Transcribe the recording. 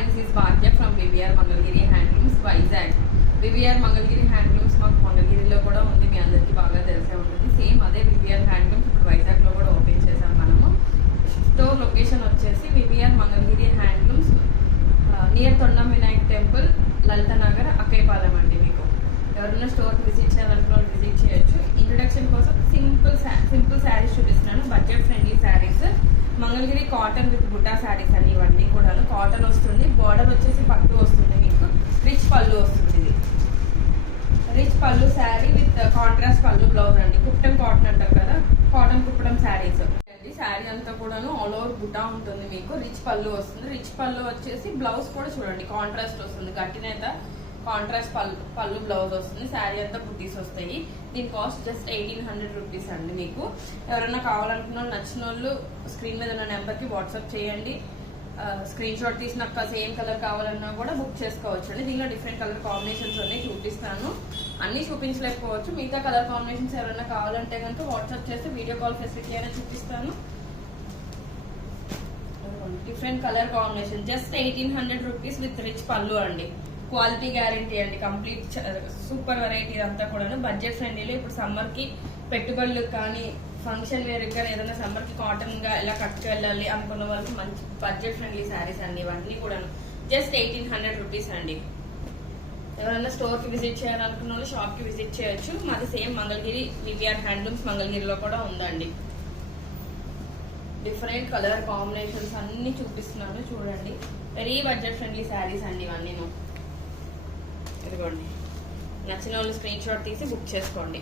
Hi, this is Bhagya from VVR Mangalgiri Handlooms, Vizag. VVR Mangalgiri Handlooms మాకు మంగళగిరిలో కూడా ఉంది, మీ అందరికీ బాగా తెలిసే ఉంటుంది. సేమ్ అదే VVR Handlooms ఇప్పుడు వైజాగ్లో కూడా ఓపెన్ చేసాం మనము. స్టోర్ లొకేషన్ వచ్చేసి VVR Mangalgiri Handlooms నియర్ తొండం వినాయక్ టెంపుల్, లలిత నగర్, అక్కయ్యపాలెం అండి. మీకు ఎవరైనా స్టోర్కి విజిట్ చేయాలనుకున్న విజిట్ చేయొచ్చు. ఇంట్రొడక్షన్ కోసం సింపుల్ శారీస్ చూపిస్తున్నాను, budget friendly sarees. Mangalagiri cotton with బుట్టా శారీస్ అండి. ఇవన్నీ కూడా కాటన్ వస్తుంది, బార్డర్ వచ్చేసి పట్టు వస్తుంది, మీకు రిచ్ పళ్ళు వస్తుంది. ఇది రిచ్ పళ్ళు శారీ విత్ కాంట్రాస్ట్ పళ్ళు బ్లౌజ్ అండి. కుప్పటం కాటన్ అంటారు కదా, కాటన్ కుప్పటం శారీస్ అండి. శారీ అంతా కూడాను ఆల్ ఓవర్ బుట్టా ఉంటుంది, మీకు రిచ్ పళ్ళు వస్తుంది. రిచ్ పళ్ళు వచ్చేసి బ్లౌజ్ కూడా చూడండి కాంట్రాస్ట్ వస్తుంది, గట్టినేత కాంట్రాస్ట్ పళ్ళు బ్లౌజ్ వస్తుంది. శారీ అంతా బుట్టీస్ వస్తాయి. దీని కాస్ట్ జస్ట్ 1800 రూపీస్ అండి. మీకు ఎవరైనా కావాలనుకున్న నచ్చిన వాళ్ళు స్క్రీన్ మీద ఉన్న నెంబర్కి వాట్సాప్ చేయండి. స్క్రీన్ షాట్ తీసినాక సేమ్ కలర్ కావాలన్నా కూడా బుక్ చేసుకోవచ్చు అండి. దీనిలో డిఫరెంట్ కలర్ కాంబినేషన్స్ ఉన్నాయి, చూపిస్తాను. అన్ని చూపించలేకపోవచ్చు, మిగతా కలర్ కాంబినేషన్స్ ఎవరైనా కావాలంటే కనుక వాట్సాప్ చేస్తే వీడియో కాల్ ఫెసిలిటీ అయినా చూపిస్తాను. Different colour combination just 1800 rupees with rich పళ్ళు అండి. క్వాలిటీ గ్యారంటీ అండి, కంప్లీట్ సూపర్ వెరైటీ అంతా కూడా బడ్జెట్ ఫ్రెండ్లీలో. ఇప్పుడు సమ్మర్ కి పెట్టుబడులు కానీ ఫంక్షన్ వేర్ కానీ ఏదైనా సమ్మర్ కి కాటన్ గా ఇలా కట్టుకెళ్ళాలి అనుకున్న వాళ్ళకి మంచి బడ్జెట్ ఫ్రెండ్లీ శారీస్ అండి. ఇవన్నీ కూడా జస్ట్ 1800 రూపీస్ అండి. ఎవరైనా స్టోర్ కి విజిట్ చేయాలనుకున్న వాళ్ళు షాప్ కి విజిట్ చేయొచ్చు. మాది సేమ్ మంగళగిరి వివిఆర్ హ్యాండ్లూమ్స్ మంగళగిరిలో కూడా ఉందండి. డిఫరెంట్ కలర్ కాంబినేషన్స్ అన్ని చూపిస్తున్నాను చూడండి. వెరీ బడ్జెట్ ఫ్రెండ్లీ శారీస్ అండి ఇవన్నీ. ఇదిగోండి, నచ్చిన వాళ్ళు స్క్రీన్ షాట్ తీసి బుక్ చేసుకోండి.